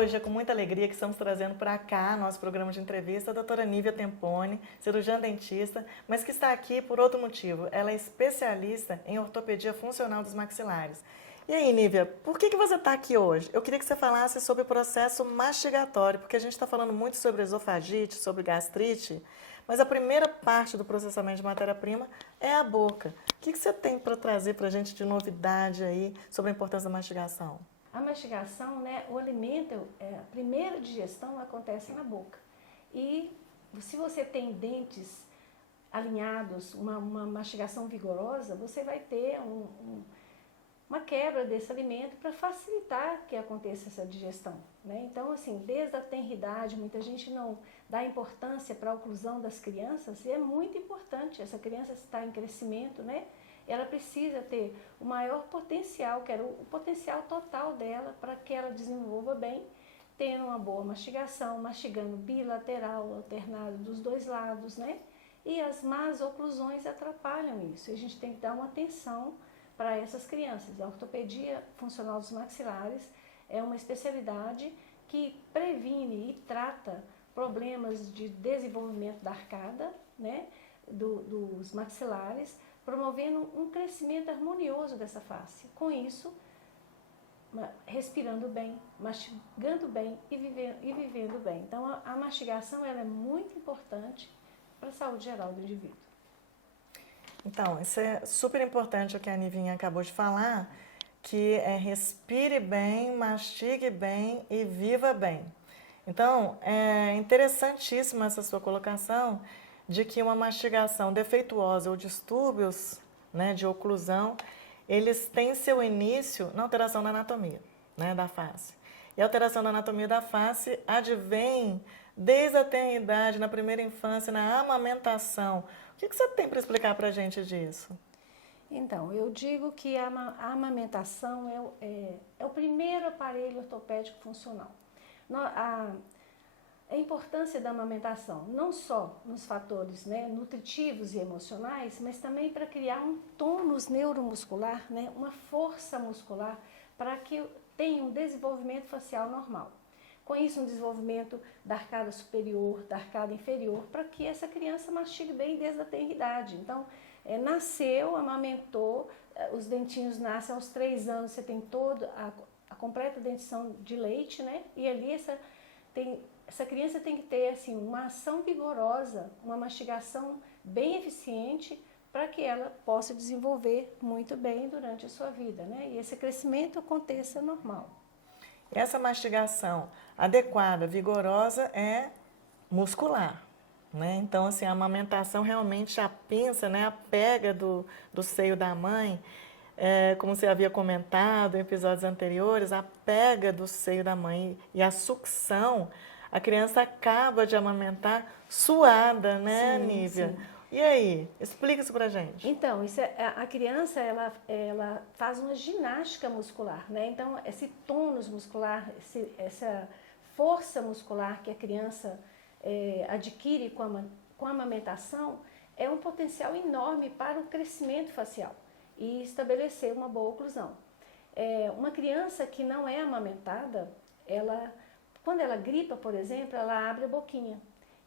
hoje é com muita alegria que estamos trazendo para cá, nosso programa de entrevista, a doutora Nívia Temponi, cirurgiã dentista, mas que está aqui por outro motivo. Ela é especialista em ortopedia funcional dos maxilares. E aí, Nívia, por que você está aqui hoje? Eu queria que você falasse sobre o processo mastigatório, porque a gente está falando muito sobre esofagite, sobre gastrite, mas a primeira parte do processamento de matéria-prima é a boca. O que você tem para trazer para a gente de novidade aí sobre a importância da mastigação? A mastigação, né, o alimento, a primeira digestão acontece na boca. E se você tem dentes alinhados, uma mastigação vigorosa, você vai ter uma quebra desse alimento para facilitar que aconteça essa digestão, né? Então, assim, desde a tenridade, muita gente não dá importância para a oclusão das crianças, e é muito importante. Essa criança está em crescimento, né? Ela precisa ter o maior potencial, que era o potencial total dela, para que ela desenvolva bem, tendo uma boa mastigação, mastigando bilateral, alternado dos dois lados, né? E as más oclusões atrapalham isso. E a gente tem que dar uma atenção para essas crianças. A ortopedia funcional dos maxilares é uma especialidade que previne e trata problemas de desenvolvimento da arcada, né? Dos maxilares, promovendo um crescimento harmonioso dessa face. Com isso, respirando bem, mastigando bem e vivendo bem. Então, a mastigação ela é muito importante para a saúde geral do indivíduo. Então, isso é super importante o que a Nivinha acabou de falar, que é respire bem, mastigue bem e viva bem. Então, é interessantíssima essa sua colocação de que uma mastigação defeituosa ou distúrbios, né, de oclusão, eles têm seu início na alteração da anatomia, né, da face. E a alteração da anatomia da face advém desde a tenridade, na primeira infância, na amamentação. O que você tem para explicar para a gente disso? Então, eu digo que a amamentação é o primeiro aparelho ortopédico funcional. A importância da amamentação, não só nos fatores, né, nutritivos e emocionais, mas também para criar um tônus neuromuscular, né, uma força muscular para que tenha um desenvolvimento facial normal. Com isso, um desenvolvimento da arcada superior, da arcada inferior, para que essa criança mastigue bem desde a tenridade. Então, nasceu, amamentou, os dentinhos nascem aos 3 anos, você tem toda a completa dentição de leite, né? E ali essa criança tem que ter assim, uma ação vigorosa, uma mastigação bem eficiente para que ela possa desenvolver muito bem durante a sua vida, né? E esse crescimento aconteça normal. Essa mastigação adequada, vigorosa, é muscular, né? Então, assim, a amamentação realmente já pensa, né, a pega do seio da mãe, como você havia comentado em episódios anteriores, a pega do seio da mãe e a sucção. A criança acaba de amamentar suada, né, Sim, Nívia? sim. E aí? Explica isso pra gente. Então, a criança ela faz uma ginástica muscular, né? Então, esse tônus muscular, essa força muscular que a criança adquire com a amamentação é um potencial enorme para o crescimento facial e estabelecer uma boa oclusão. Uma criança que não é amamentada, quando ela gripa, por exemplo, ela abre a boquinha.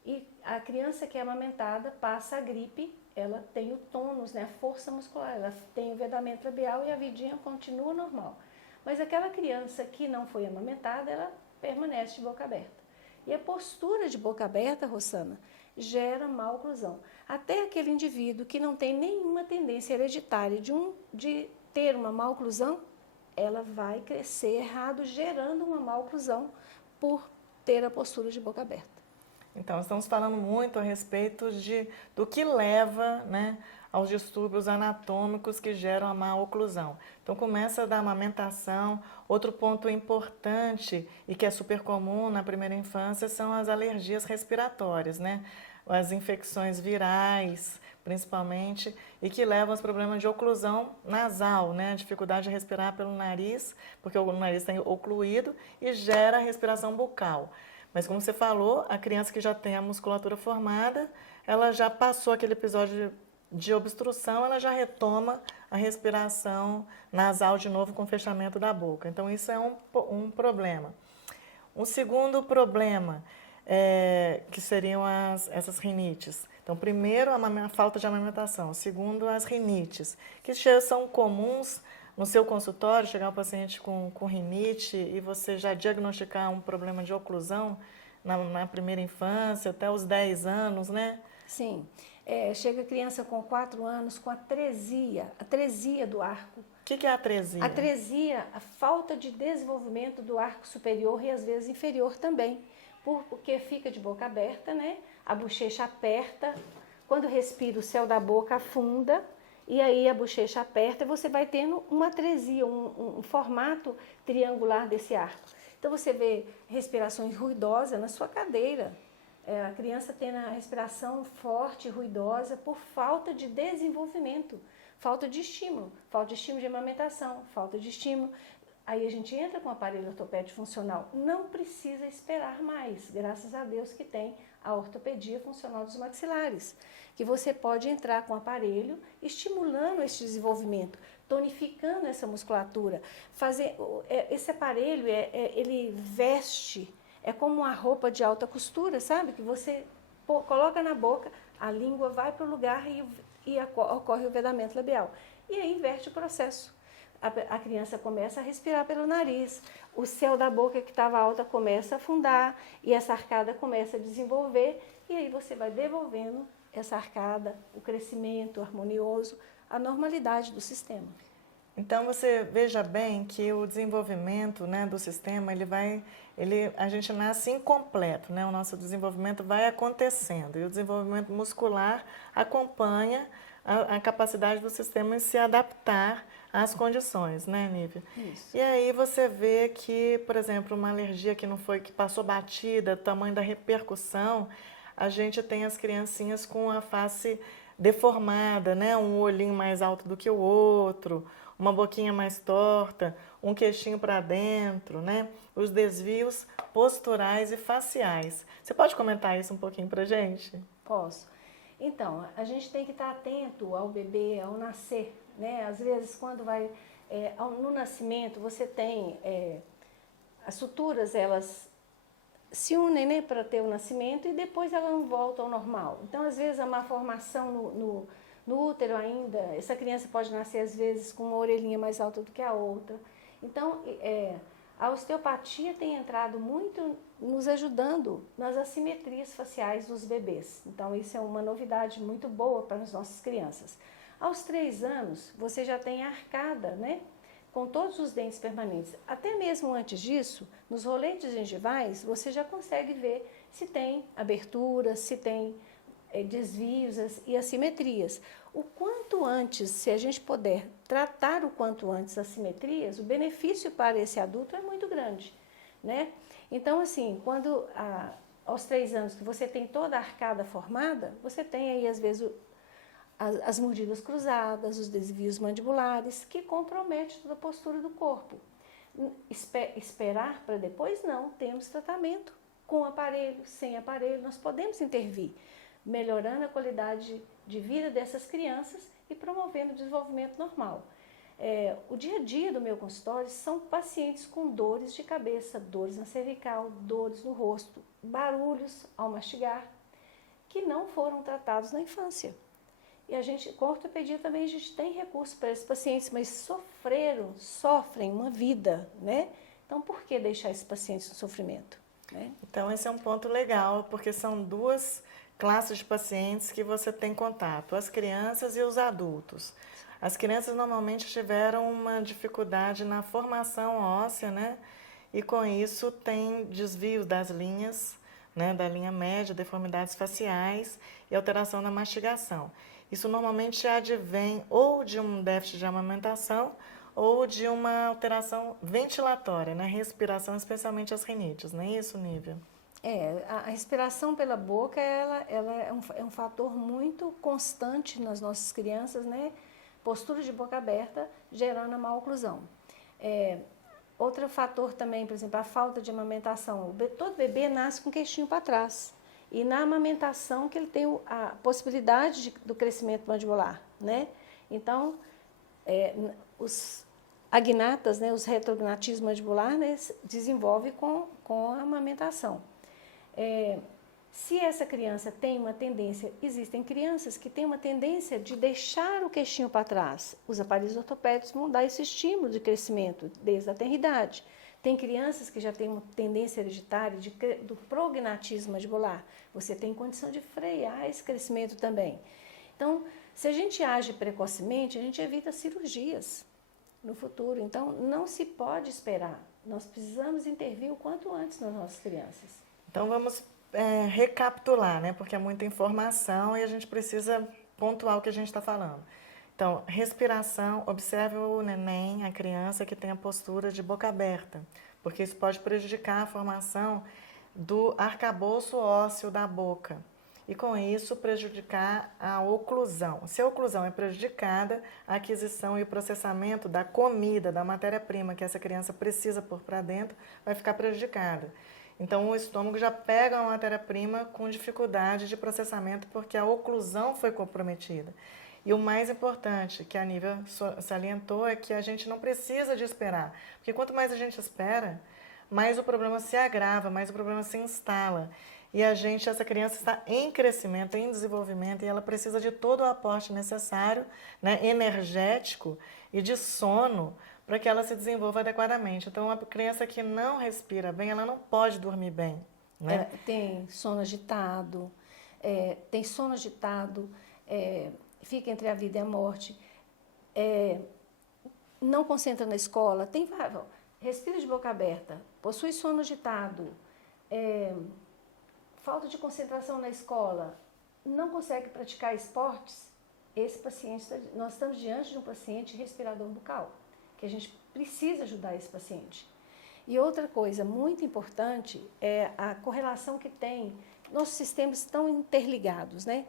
E a criança que é amamentada passa a gripe, ela tem o tônus, né, a força muscular, ela tem o vedamento labial e a vidinha continua normal. Mas aquela criança que não foi amamentada, ela permanece de boca aberta. E a postura de boca aberta, Rosana, gera má oclusão. Até aquele indivíduo que não tem nenhuma tendência hereditária de ter uma má oclusão, ela vai crescer errado, gerando uma má oclusão por ter a postura de boca aberta. Então, estamos falando muito a respeito do que leva, né, aos distúrbios anatômicos que geram a má oclusão. Então, começa da amamentação. Outro ponto importante e que é super comum na primeira infância são as alergias respiratórias, né? As infecções virais, principalmente, e que levam aos problemas de oclusão nasal, né? Dificuldade de respirar pelo nariz, porque o nariz está ocluído e gera a respiração bucal. Mas como você falou, a criança que já tem a musculatura formada, ela já passou aquele episódio de obstrução, ela já retoma a respiração nasal de novo com o fechamento da boca. Então, isso é um problema. Um segundo problema, que seriam essas rinites. Então, primeiro, a falta de amamentação. Segundo, as rinites, que já são comuns no seu consultório, chegar um paciente com rinite e você já diagnosticar um problema de oclusão na primeira infância, até os 10 anos, né? Sim. Chega a criança com 4 anos com a tresia do arco. O que é a atresia? A atresia, a falta de desenvolvimento do arco superior e às vezes inferior também, porque fica de boca aberta, né? A bochecha aperta, quando respira o céu da boca afunda e aí a bochecha aperta e você vai tendo uma atresia, um formato triangular desse arco. Então você vê respirações ruidosas na sua cadeira, a criança tendo a respiração forte e ruidosa por falta de desenvolvimento. Falta de estímulo de amamentação, falta de estímulo. Aí a gente entra com o aparelho ortopédico funcional. Não precisa esperar mais, graças a Deus que tem a ortopedia funcional dos maxilares, que você pode entrar com o aparelho estimulando esse desenvolvimento, tonificando essa musculatura. Esse aparelho, ele veste, é como uma roupa de alta costura, sabe? Que você coloca na boca, a língua vai para o lugar e ocorre o vedamento labial. E aí inverte o processo. A criança começa a respirar pelo nariz, o céu da boca que estava alta começa a afundar e essa arcada começa a desenvolver e aí você vai devolvendo essa arcada, o crescimento harmonioso, a normalidade do sistema. Então você veja bem que o desenvolvimento, né, do sistema, a gente nasce incompleto, né? O nosso desenvolvimento vai acontecendo e o desenvolvimento muscular acompanha a capacidade do sistema em se adaptar às condições, né, Nívia? Isso. E aí você vê que, por exemplo, uma alergia que passou batida, tamanho da repercussão, a gente tem as criancinhas com a face deformada, né? Um olhinho mais alto do que o outro, uma boquinha mais torta, um queixinho para dentro, né? Os desvios posturais e faciais. Você pode comentar isso um pouquinho para a gente? Posso. Então, a gente tem que estar atento ao bebê, ao nascer, né? Às vezes, quando no nascimento, você tem as suturas, elas se unem, né, para ter o nascimento e depois elas não voltam ao normal. Então, às vezes, a malformação no útero ainda, essa criança pode nascer, às vezes, com uma orelhinha mais alta do que a outra. Então, a osteopatia tem entrado muito nos ajudando nas assimetrias faciais dos bebês. Então, isso é uma novidade muito boa para as nossas crianças. Aos 3 anos, você já tem a arcada, né? Com todos os dentes permanentes. Até mesmo antes disso, nos roletes gengivais, você já consegue ver se tem aberturas, se tem desvios e assimetrias. O quanto antes, se a gente puder tratar o quanto antes as assimetrias, o benefício para esse adulto é muito grande, né? Então, assim, quando aos 3 anos que você tem toda a arcada formada, você tem aí, às vezes, as mordidas cruzadas, os desvios mandibulares, que comprometem toda a postura do corpo. Esperar para depois? Não, temos tratamento com aparelho, sem aparelho, nós podemos intervir, melhorando a qualidade de vida dessas crianças e promovendo o desenvolvimento normal. O dia a dia do meu consultório são pacientes com dores de cabeça, dores na cervical, dores no rosto, barulhos ao mastigar, que não foram tratados na infância. E com a ortopedia também a gente tem recurso para esses pacientes, mas sofrem uma vida, né? Então, por que deixar esses pacientes no sofrimento, né? Então, esse é um ponto legal, porque são 2 classes de pacientes que você tem contato, as crianças e os adultos. As crianças normalmente tiveram uma dificuldade na formação óssea, né? E com isso tem desvios das linhas, né? Da linha média, deformidades faciais e alteração na mastigação. Isso normalmente advém ou de um déficit de amamentação ou de uma alteração ventilatória, né? Respiração, especialmente as rinites, não é isso, Nívia? A respiração pela boca, ela é um fator muito constante nas nossas crianças, né? Postura de boca aberta, gerando a má oclusão. Outro fator também, por exemplo, a falta de amamentação. Todo bebê nasce com o queixinho para trás. E na amamentação que ele tem a possibilidade do crescimento mandibular, né? Então, agnatas, né, os retrognatismo mandibular, né, desenvolve com a amamentação. Se essa criança tem uma tendência, existem crianças que têm uma tendência de deixar o queixinho para trás. Os aparelhos ortopédicos vão dar esse estímulo de crescimento desde a tenridade. Tem crianças que já têm uma tendência hereditária do prognatismo mandibular. Você tem condição de frear esse crescimento também. Então, se a gente age precocemente, a gente evita cirurgias no futuro. Então, não se pode esperar. Nós precisamos intervir o quanto antes nas nossas crianças. Então, vamos recapitular, né? Porque é muita informação e a gente precisa pontuar o que a gente está falando. Então, respiração, observe o neném, a criança que tem a postura de boca aberta, porque isso pode prejudicar a formação do arcabouço ósseo da boca e, com isso, prejudicar a oclusão. Se a oclusão é prejudicada, a aquisição e o processamento da comida, da matéria-prima que essa criança precisa pôr para dentro, vai ficar prejudicada. Então, o estômago já pega a matéria-prima com dificuldade de processamento porque a oclusão foi comprometida. E o mais importante, que a Nívia salientou, é que a gente não precisa de esperar. Porque quanto mais a gente espera, mais o problema se agrava, mais o problema se instala. E essa criança está em crescimento, em desenvolvimento, e ela precisa de todo o aporte necessário, né, energético e de sono, para que ela se desenvolva adequadamente. Então, uma criança que não respira bem, ela não pode dormir bem. Né? Tem sono agitado, fica entre a vida e a morte, não concentra na escola, respira de boca aberta, possui sono agitado, falta de concentração na escola, não consegue praticar esportes. Esse paciente, nós estamos diante de um paciente respirador bucal, que a gente precisa ajudar esse paciente. E outra coisa muito importante é a correlação que tem. Nossos sistemas estão interligados, né?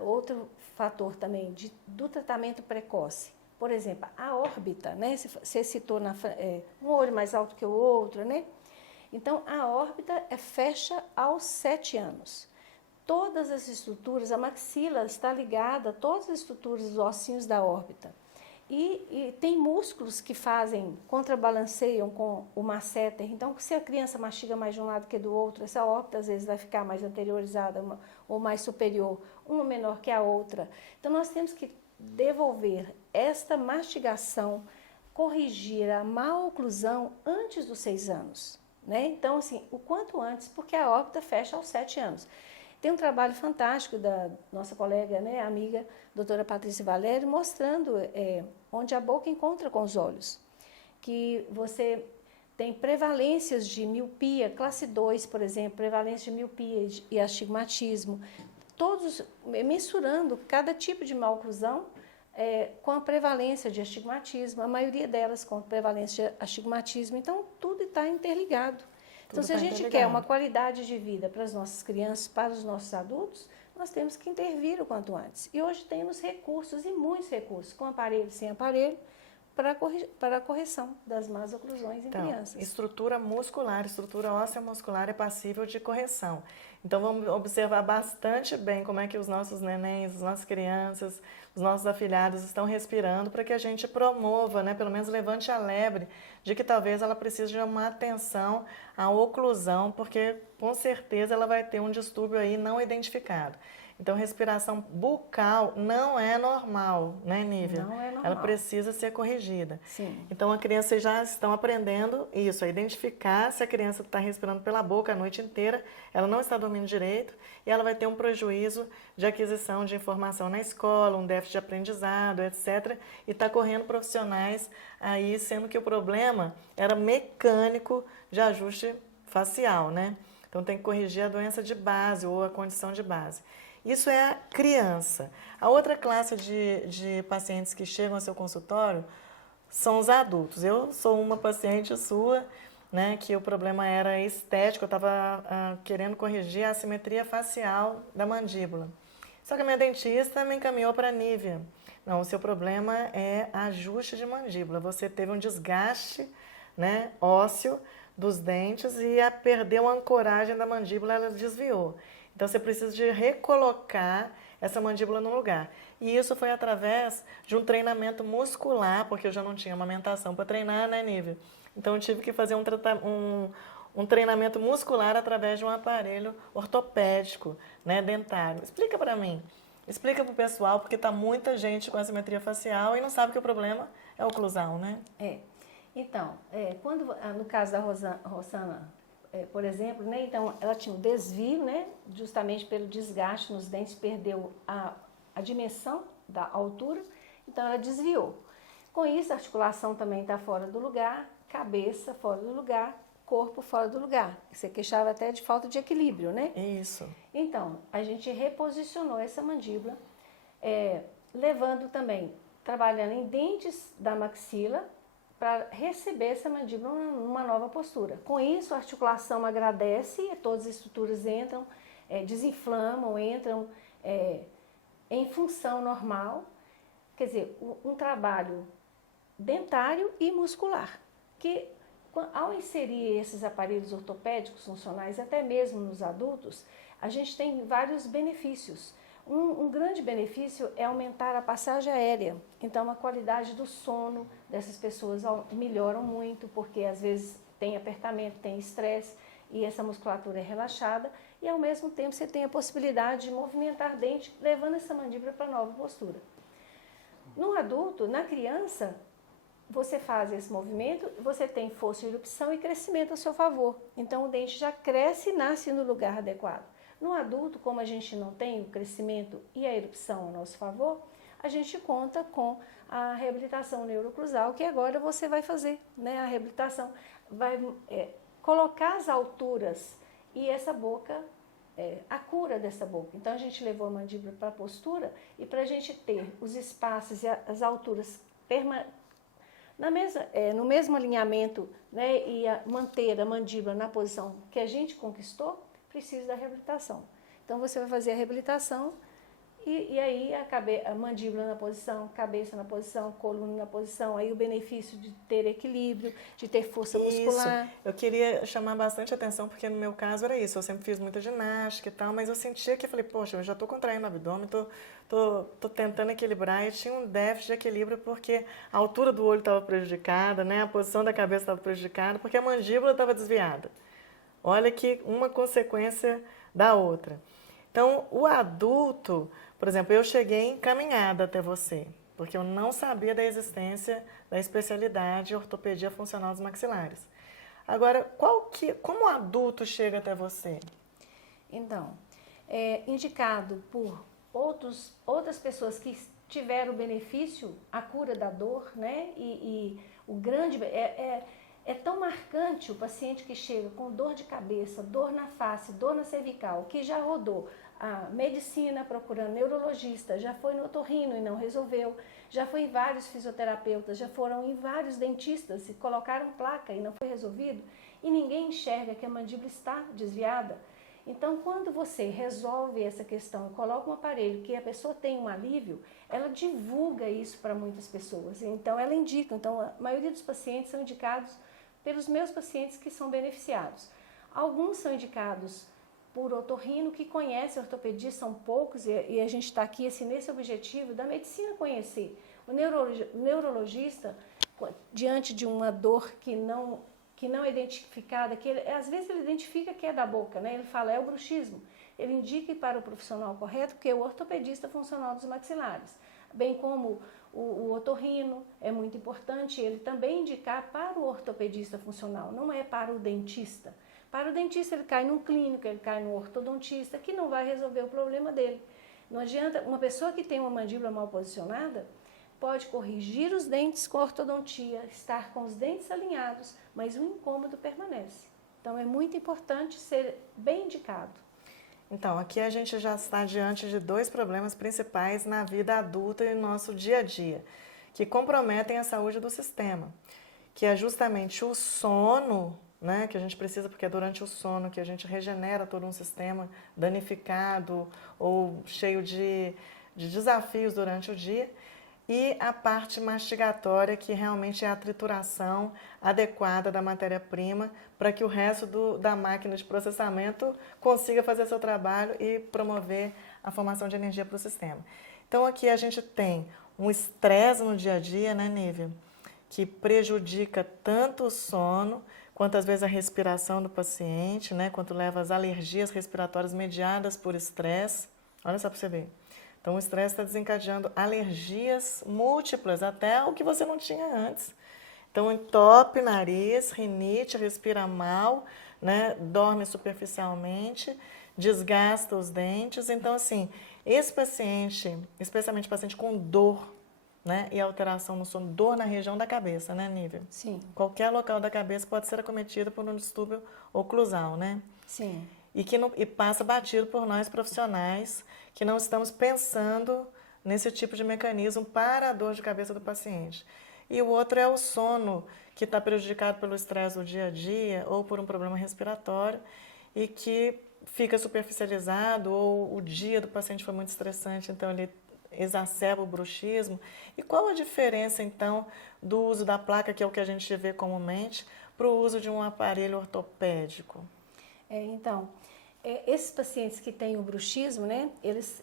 Outro fator também do tratamento precoce. Por exemplo, a órbita, né? Você citou um olho mais alto que o outro, né? Então, a órbita fecha aos 7 anos. Todas as estruturas, a maxila está ligada a todas as estruturas dos ossinhos da órbita. E tem músculos que contrabalanceiam com o masseter. Então, se a criança mastiga mais de um lado que do outro, essa órbita às vezes vai ficar mais anteriorizada ou mais superior, uma menor que a outra. Então, nós temos que devolver esta mastigação, corrigir a má oclusão antes dos 6 anos. Né? Então, assim, o quanto antes, porque a órbita fecha aos 7 anos. Tem um trabalho fantástico da nossa colega, né, amiga, doutora Patrícia Valério, mostrando onde a boca encontra com os olhos. Que você tem prevalências de miopia, classe 2, por exemplo, prevalência de miopia e astigmatismo, todos mensurando cada tipo de má oclusão com a prevalência de astigmatismo, a maioria delas com prevalência de astigmatismo. Então, tudo está interligado. Então, se a gente quer uma qualidade de vida para as nossas crianças, para os nossos adultos, nós temos que intervir o quanto antes. E hoje temos recursos, e muitos recursos, com aparelho e sem aparelho, para a correção das más oclusões em crianças. Estrutura muscular, estrutura óssea muscular é passível de correção. Então, vamos observar bastante bem como é que os nossos nenéns, as nossas crianças, os nossos afilhados estão respirando para que a gente promova, né, pelo menos levante a lebre de que talvez ela precise de uma atenção à oclusão, porque com certeza ela vai ter um distúrbio aí não identificado. Então, respiração bucal não é normal, né, Nívia? Não é normal. Ela precisa ser corrigida. Sim. Então, a criança já estão aprendendo isso, a identificar se a criança está respirando pela boca a noite inteira, ela não está dormindo direito e ela vai ter um prejuízo de aquisição de informação na escola, um déficit de aprendizado, etc. E está correndo profissionais aí, sendo que o problema era mecânico de ajuste facial, né? Então, tem que corrigir a doença de base ou a condição de base. Isso é a criança. A outra classe de pacientes que chegam ao seu consultório são os adultos. Eu sou uma paciente sua, né, que o problema era estético, eu estava querendo corrigir a assimetria facial da mandíbula. Só que a minha dentista me encaminhou para a Nívia. Não, o seu problema é ajuste de mandíbula. Você teve um desgaste, né, ósseo dos dentes e perdeu a ancoragem da mandíbula, ela desviou. Então, você precisa de recolocar essa mandíbula no lugar. E isso foi através de um treinamento muscular, porque eu já não tinha amamentação para treinar, né, Nívia? Então eu tive que fazer um treinamento muscular através de um aparelho ortopédico, né, dentário. Explica para mim, explica para o pessoal, porque está muita gente com assimetria facial e não sabe que o problema é a oclusão, né? Então, quando, no caso da Rosana, por exemplo, né, então ela tinha um desvio, né, justamente pelo desgaste nos dentes, perdeu a dimensão da altura, então ela desviou. Com isso, a articulação também está fora do lugar, cabeça fora do lugar, corpo fora do lugar. Você queixava até de falta de equilíbrio, né? Isso. Então, a gente reposicionou essa mandíbula, levando também, trabalhando em dentes da maxila, para receber essa mandíbula numa nova postura. Com isso, a articulação agradece, todas as estruturas entram, desinflamam, entram em função normal. Quer dizer, um trabalho dentário e muscular, que ao inserir esses aparelhos ortopédicos funcionais, até mesmo nos adultos, a gente tem vários benefícios. Um grande benefício é aumentar a passagem aérea. Então, a qualidade do sono dessas pessoas melhoram muito, porque às vezes tem apertamento, tem estresse, e essa musculatura é relaxada, e ao mesmo tempo você tem a possibilidade de movimentar dente, levando essa mandíbula para nova postura. No adulto, na criança, você faz esse movimento, você tem força de erupção e crescimento a seu favor. Então, o dente já cresce e nasce no lugar adequado. No adulto, como a gente não tem o crescimento e a erupção a nosso favor, a gente conta com a reabilitação neuroclusal, que agora você vai fazer, né? A reabilitação vai colocar as alturas e essa boca, a cura dessa boca. Então, a gente levou a mandíbula para a postura e para a gente ter os espaços e as alturas no mesmo alinhamento, né, e manter a mandíbula na posição que a gente conquistou, precisa da reabilitação. Então, você vai fazer a reabilitação e aí a mandíbula na posição, cabeça na posição, coluna na posição, aí o benefício de ter equilíbrio, de ter força muscular. Isso, eu queria chamar bastante atenção, porque no meu caso era isso, eu sempre fiz muita ginástica e tal, mas eu sentia que, falei, poxa, eu já estou contraindo o abdômen, tô tentando equilibrar, e tinha um déficit de equilíbrio porque a altura do olho estava prejudicada, né, a posição da cabeça estava prejudicada, porque a mandíbula estava desviada. Olha que uma consequência da outra. Então, o adulto, por exemplo, eu cheguei encaminhada até você, porque eu não sabia da existência da especialidade ortopedia funcional dos maxilares. Agora, como o adulto chega até você? Então, é indicado por outras pessoas que tiveram benefício, a cura da dor, né? E o grande... É tão marcante o paciente que chega com dor de cabeça, dor na face, dor na cervical, que já rodou a medicina procurando neurologista, já foi no otorrino e não resolveu, já foi em vários fisioterapeutas, já foram em vários dentistas e colocaram placa e não foi resolvido, e ninguém enxerga que a mandíbula está desviada. Então, quando você resolve essa questão e coloca um aparelho que a pessoa tem um alívio, ela divulga isso para muitas pessoas. Então, ela indica. Então, a maioria dos pacientes são indicados pelos meus pacientes que são beneficiados. Alguns são indicados por otorrino, que conhece a ortopedia, são poucos, e a gente está aqui assim, nesse objetivo da medicina conhecer. O neurologista, diante de uma dor que não é identificada, às vezes ele identifica que é da boca, né? Ele fala, é o bruxismo. Ele indica para o profissional correto, que é o ortopedista funcional dos maxilares. Bem como o otorrino é muito importante, ele também indicar para o ortopedista funcional, não é para o dentista. Para o dentista ele cai num clínico, ele cai no ortodontista, que não vai resolver o problema dele. Não adianta, uma pessoa que tem uma mandíbula mal posicionada, pode corrigir os dentes com ortodontia, estar com os dentes alinhados, mas o incômodo permanece. Então, é muito importante ser bem indicado. Então, aqui a gente já está diante de dois problemas principais na vida adulta e no nosso dia a dia, que comprometem a saúde do sistema, que é justamente o sono, né, que a gente precisa, porque é durante o sono que a gente regenera todo um sistema danificado ou cheio de desafios durante o dia, e a parte mastigatória, que realmente é a trituração adequada da matéria-prima para que o resto da máquina de processamento consiga fazer seu trabalho e promover a formação de energia para o sistema. Então aqui a gente tem um estresse no dia a dia, né, Nívia? Que prejudica tanto o sono, quanto às vezes a respiração do paciente, né? Quanto leva às alergias respiratórias mediadas por estresse. Olha só para você ver. Então o estresse está desencadeando alergias múltiplas, até o que você não tinha antes. Então entope nariz, rinite, respira mal, né? Dorme superficialmente, desgasta os dentes. Então assim, esse paciente, especialmente paciente com dor, né? E alteração no sono, dor na região da cabeça, né, Nívia? Sim, Qualquer local da cabeça pode ser acometido por um distúrbio oclusal, né? sim. E passa batido por nós profissionais que não estamos pensando nesse tipo de mecanismo para a dor de cabeça do paciente. E o outro é o sono, que está prejudicado pelo estresse do dia a dia ou por um problema respiratório e que fica superficializado, ou o dia do paciente foi muito estressante, então ele exacerba o bruxismo. E qual a diferença, então, do uso da placa, que é o que a gente vê comumente, para o uso de um aparelho ortopédico? Então, esses pacientes que têm o bruxismo, né, eles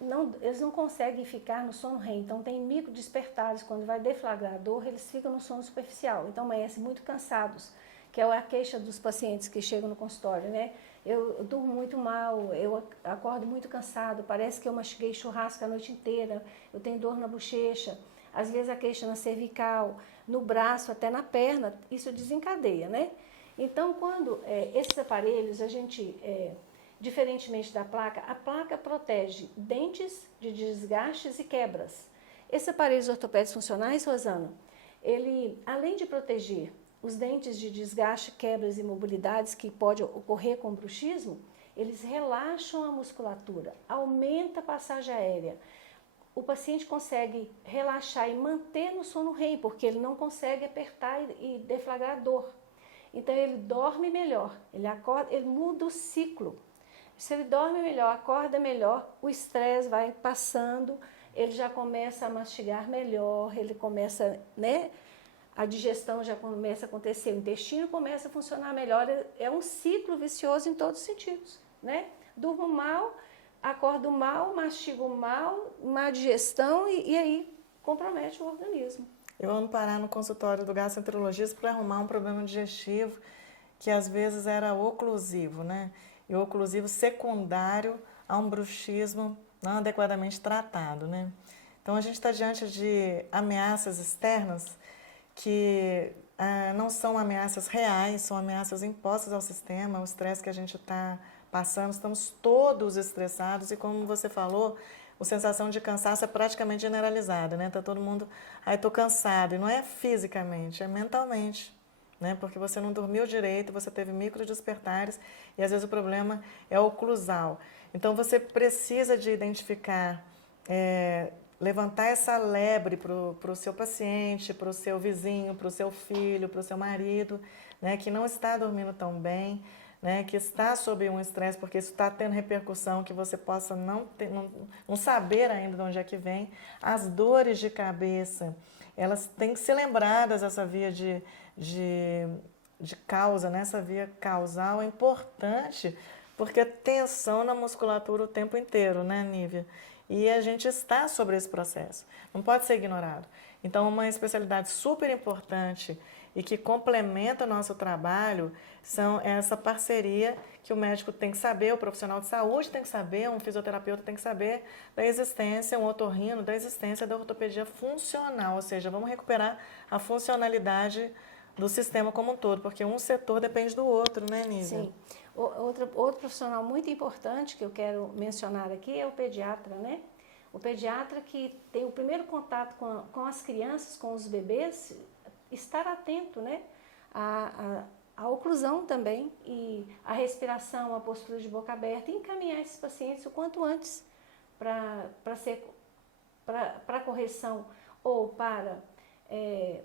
não conseguem ficar no sono REM, então tem micro despertares, quando vai deflagrar a dor, eles ficam no sono superficial, então amanhecem muito cansados, que é a queixa dos pacientes que chegam no consultório, né? Eu durmo muito mal, eu acordo muito cansado, parece que eu mastiguei churrasco a noite inteira, eu tenho dor na bochecha, às vezes a queixa na cervical, no braço, até na perna, isso desencadeia, né? Então, quando esses aparelhos, diferentemente da placa, a placa protege dentes de desgastes e quebras. Esses aparelhos ortopédicos funcionais, Rosana, ele, além de proteger os dentes de desgaste, quebras e mobilidades que pode ocorrer com o bruxismo, eles relaxam a musculatura, aumenta a passagem aérea. O paciente consegue relaxar e manter no sono REM, porque ele não consegue apertar e deflagrar dor. Então ele dorme melhor, ele acorda, ele muda o ciclo. Se ele dorme melhor, acorda melhor, o estresse vai passando, ele já começa a mastigar melhor, ele começa, né? A digestão já começa a acontecer, o intestino começa a funcionar melhor, é um ciclo vicioso em todos os sentidos, né? Durmo mal, acordo mal, mastigo mal, má digestão e aí compromete o organismo. E vamos parar no consultório do gastroenterologista para arrumar um problema digestivo que às vezes era oclusivo, né? E oclusivo secundário a um bruxismo não adequadamente tratado, né? Então a gente está diante de ameaças externas que não são ameaças reais, são ameaças impostas ao sistema, o estresse que a gente está passando, estamos todos estressados e, como você falou, a sensação de cansaço é praticamente generalizada, né? Tá todo mundo, ai, tô cansado, e não é fisicamente, é mentalmente, né? Porque você não dormiu direito, você teve micro despertares e às vezes o problema é oclusal. Então você precisa de identificar, levantar essa lebre para o seu paciente, para o seu vizinho, para o seu filho, para o seu marido, né? Que não está dormindo tão bem, né, que está sob um estresse, porque isso está tendo repercussão que você possa não saber ainda de onde é que vem. As dores de cabeça, elas têm que ser lembradas, essa via de causa, né? Essa via causal é importante, porque tensão na musculatura o tempo inteiro, né, Nívia? E a gente está sobre esse processo, não pode ser ignorado. Então, uma especialidade super importante e que complementa o nosso trabalho são essa parceria que o médico tem que saber, o profissional de saúde tem que saber, um fisioterapeuta tem que saber da existência, um otorrino, da existência da ortopedia funcional, ou seja, vamos recuperar a funcionalidade do sistema como um todo, porque um setor depende do outro, né, Nívia? Sim. Outro profissional muito importante que eu quero mencionar aqui é o pediatra, né? O pediatra que tem o primeiro contato com as crianças, com os bebês, estar atento, né, à oclusão também e à respiração, à postura de boca aberta e encaminhar esses pacientes o quanto antes para correção ou para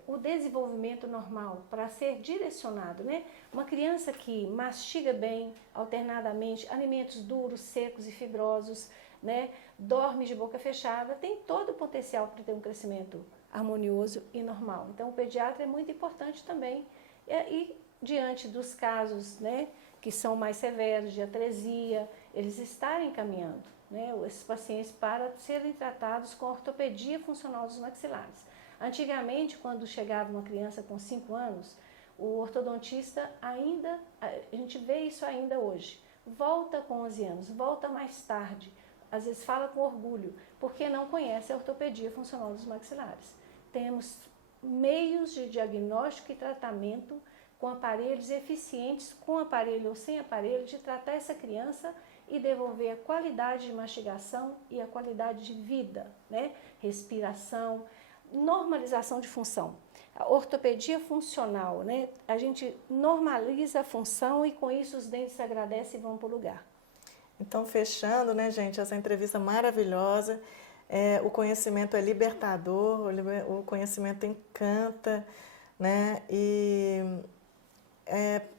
o desenvolvimento normal, para ser direcionado, né? Uma criança que mastiga bem, alternadamente, alimentos duros, secos e fibrosos, né? Dorme de boca fechada, tem todo o potencial para ter um crescimento harmonioso e normal. Então, o pediatra é muito importante também. E diante dos casos, né, que são mais severos, de atresia, eles estarem caminhando, né, esses pacientes para serem tratados com ortopedia funcional dos maxilares. Antigamente, quando chegava uma criança com 5 anos, o ortodontista ainda, a gente vê isso ainda hoje, volta com 11 anos, volta mais tarde, às vezes fala com orgulho, porque não conhece a ortopedia funcional dos maxilares. Temos meios de diagnóstico e tratamento com aparelhos eficientes, com aparelho ou sem aparelho, de tratar essa criança e devolver a qualidade de mastigação e a qualidade de vida, né? Respiração, normalização de função. A ortopedia funcional, né? A gente normaliza a função e com isso os dentes se agradecem e vão para o lugar. Então, fechando, né, gente, essa entrevista maravilhosa. O conhecimento é libertador, o conhecimento encanta, né? E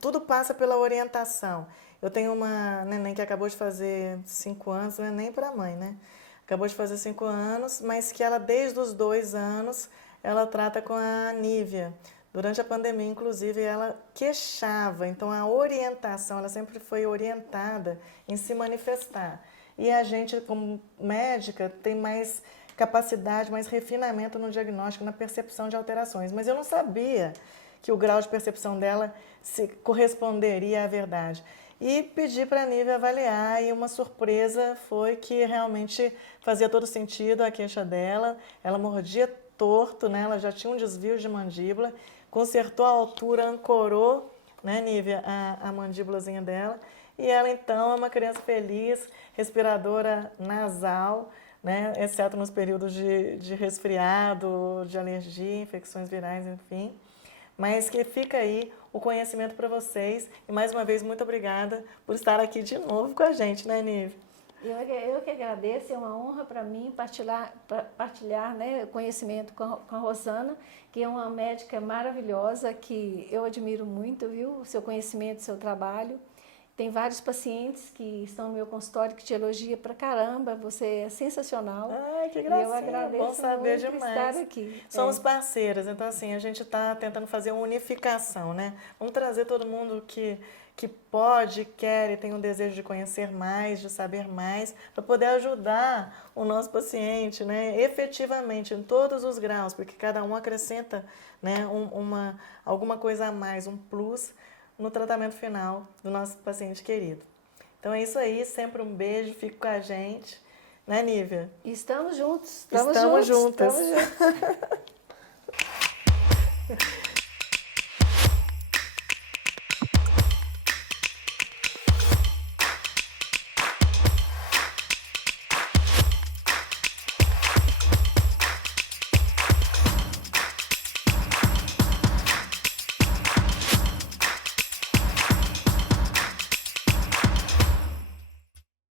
tudo passa pela orientação. Eu tenho uma neném que acabou de fazer 5 anos, não é nem para a mãe, né? Acabou de fazer 5 anos, mas que ela, desde os 2 anos, ela trata com a Nívea. Durante a pandemia, inclusive, ela queixava. Então, a orientação, ela sempre foi orientada em se manifestar. E a gente, como médica, tem mais capacidade, mais refinamento no diagnóstico, na percepção de alterações. Mas eu não sabia que o grau de percepção dela se corresponderia à verdade. E pedi para a Nívea avaliar, e uma surpresa foi que realmente fazia todo sentido a queixa dela. Ela mordia torto, né? Ela já tinha um desvio de mandíbula, consertou a altura, ancorou, né, Nívea, a mandíbulazinha dela. E ela, então, é uma criança feliz, respiradora nasal, né, exceto nos períodos de resfriado, de alergia, infecções virais, enfim. Mas que fica aí o conhecimento para vocês. E, mais uma vez, muito obrigada por estar aqui de novo com a gente, né, Nívea? Eu que agradeço, é uma honra para mim partilhar, né, conhecimento com a Rosana, que é uma médica maravilhosa, que eu admiro muito, viu? O seu conhecimento, o seu trabalho. Tem vários pacientes que estão no meu consultório que te elogiam pra caramba, você é sensacional. Ai, que gracinha, eu agradeço bom saber muito demais. estar aqui. Somos parceiras, então assim, a gente está tentando fazer uma unificação, né? Vamos trazer todo mundo que pode, quer e tem um desejo de conhecer mais, de saber mais, para poder ajudar o nosso paciente, né? Efetivamente, em todos os graus, porque cada um acrescenta, né, alguma coisa a mais, um plus no tratamento final do nosso paciente querido. Então é isso aí, sempre um beijo, fique com a gente, né, Nívea? Estamos juntos. Estamos juntas. Estamos juntos.